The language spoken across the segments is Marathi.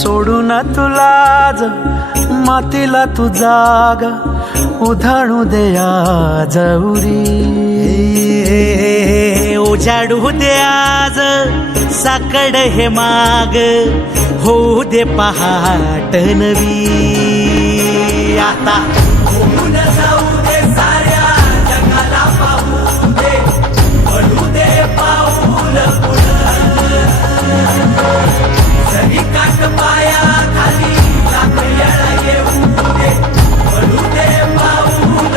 सोडून तुलाज मातीला तू जाग उधाणू दे आज उरी. उजाडू दे आज साकड हे माग होऊ दे पहाट नवी. आता होऊन जाऊ दे साऱ्या जगाला पाहू दे पडू दे पाऊल जरी काट पाया खाली लाकड्याला येऊ दे पडू दे पाऊल.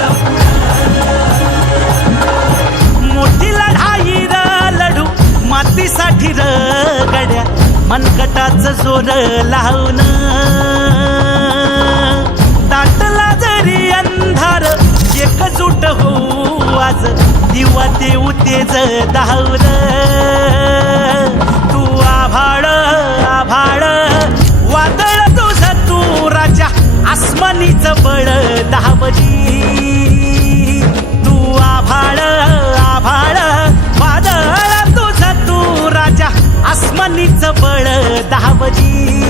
मोठी लढाई र लढू मातीसाठी र गड्या मनकटाच जोर लावून. दाटला जरी अंधार एकजूट होऊ आज दिवा देऊ तेज धावर. तू आभाळ आभाळ वादळ तुझ तू राजा आसमानीच बळ धावली. तू आभाळ आभाळ वादळ तुझ तू राजा आसमानीच बळ धावली.